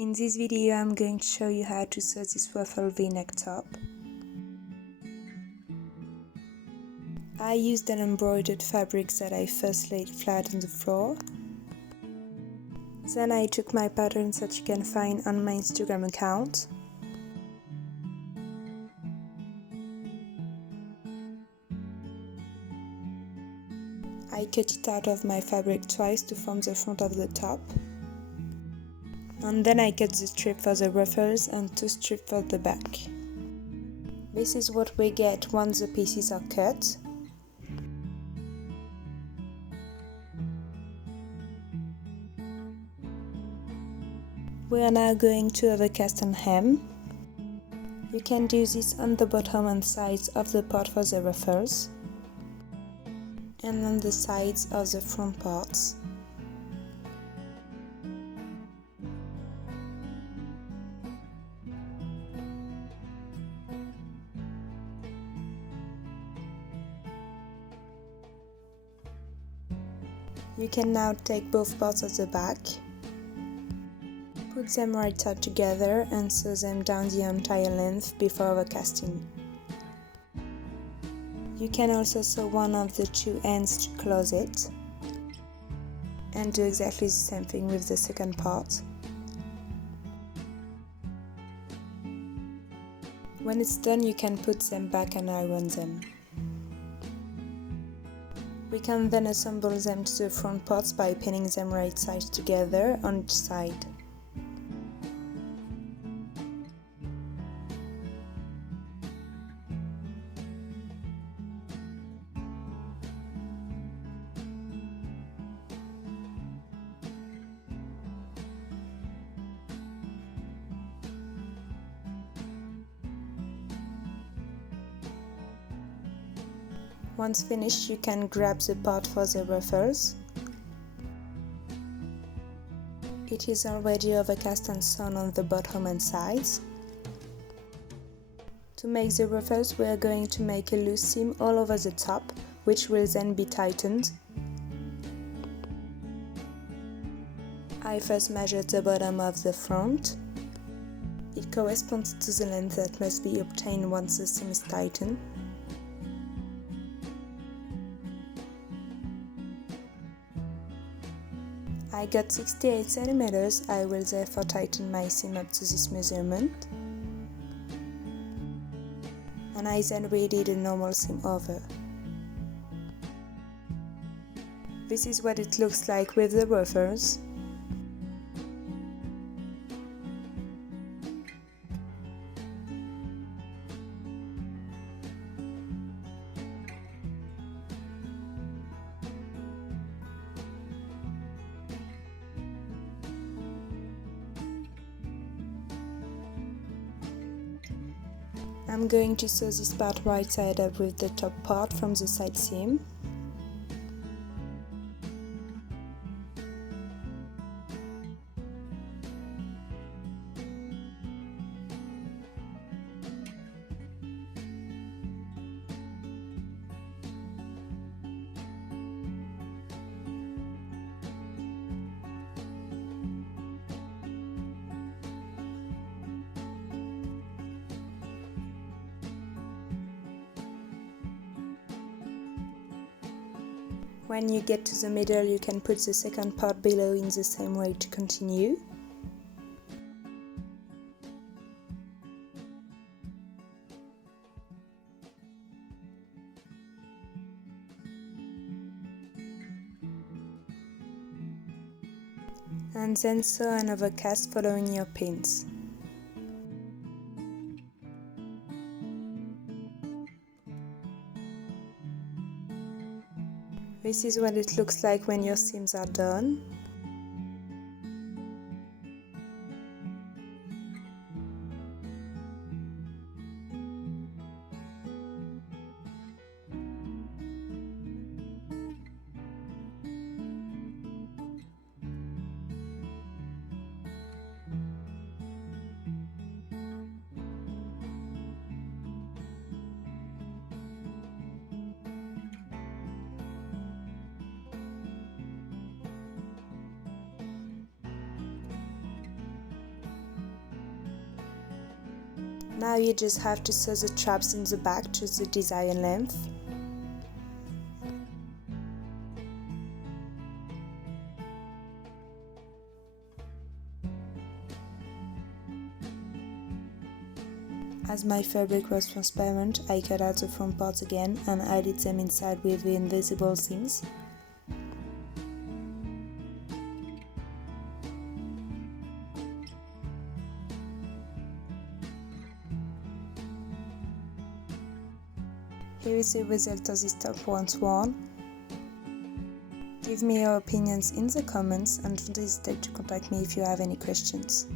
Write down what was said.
In this video I'm going to show you how to sew this ruffle v-neck top. I used an embroidered fabric that I first laid flat on the floor. Then I took my patterns that you can find on my Instagram account. I cut it out of my fabric twice to form the front of the top. And then I cut the strip for the ruffles and 2 strips for the back. This is what we get once the pieces are cut. We are now going to overcast and hem. You can do this on the bottom and sides of the part for the ruffles, and on the sides of the front parts. You can now take both parts of the back, put them right side together and sew them down the entire length before overcasting. You can also sew one of the 2 ends to close it, and do exactly the same thing with the second part. When it's done, you can put them back and iron them. We can then assemble them to the front parts by pinning them right sides together on each side. Once finished, you can grab the part for the ruffles. It is already overcast and sewn on the bottom and sides. To make the ruffles, we are going to make a loose seam all over the top, which will then be tightened. I first measured the bottom of the front. It corresponds to the length that must be obtained once the seam is tightened. I got 68 cm, I will therefore tighten my seam up to this measurement. And I then redid a normal seam over. This is what it looks like with the ruffles. I'm going to sew this part right side up with the top part from the side seam. When you get to the middle, you can put the second part below in the same way to continue. And then sew and overcast following your pins. This is what it looks like when your seams are done. Now you just have to sew the straps in the back to the desired length. As my fabric was transparent, I cut out the front parts again and added them inside with the invisible seams. Here is the result of this top once worn. Give me your opinions in the comments and don't hesitate to contact me if you have any questions.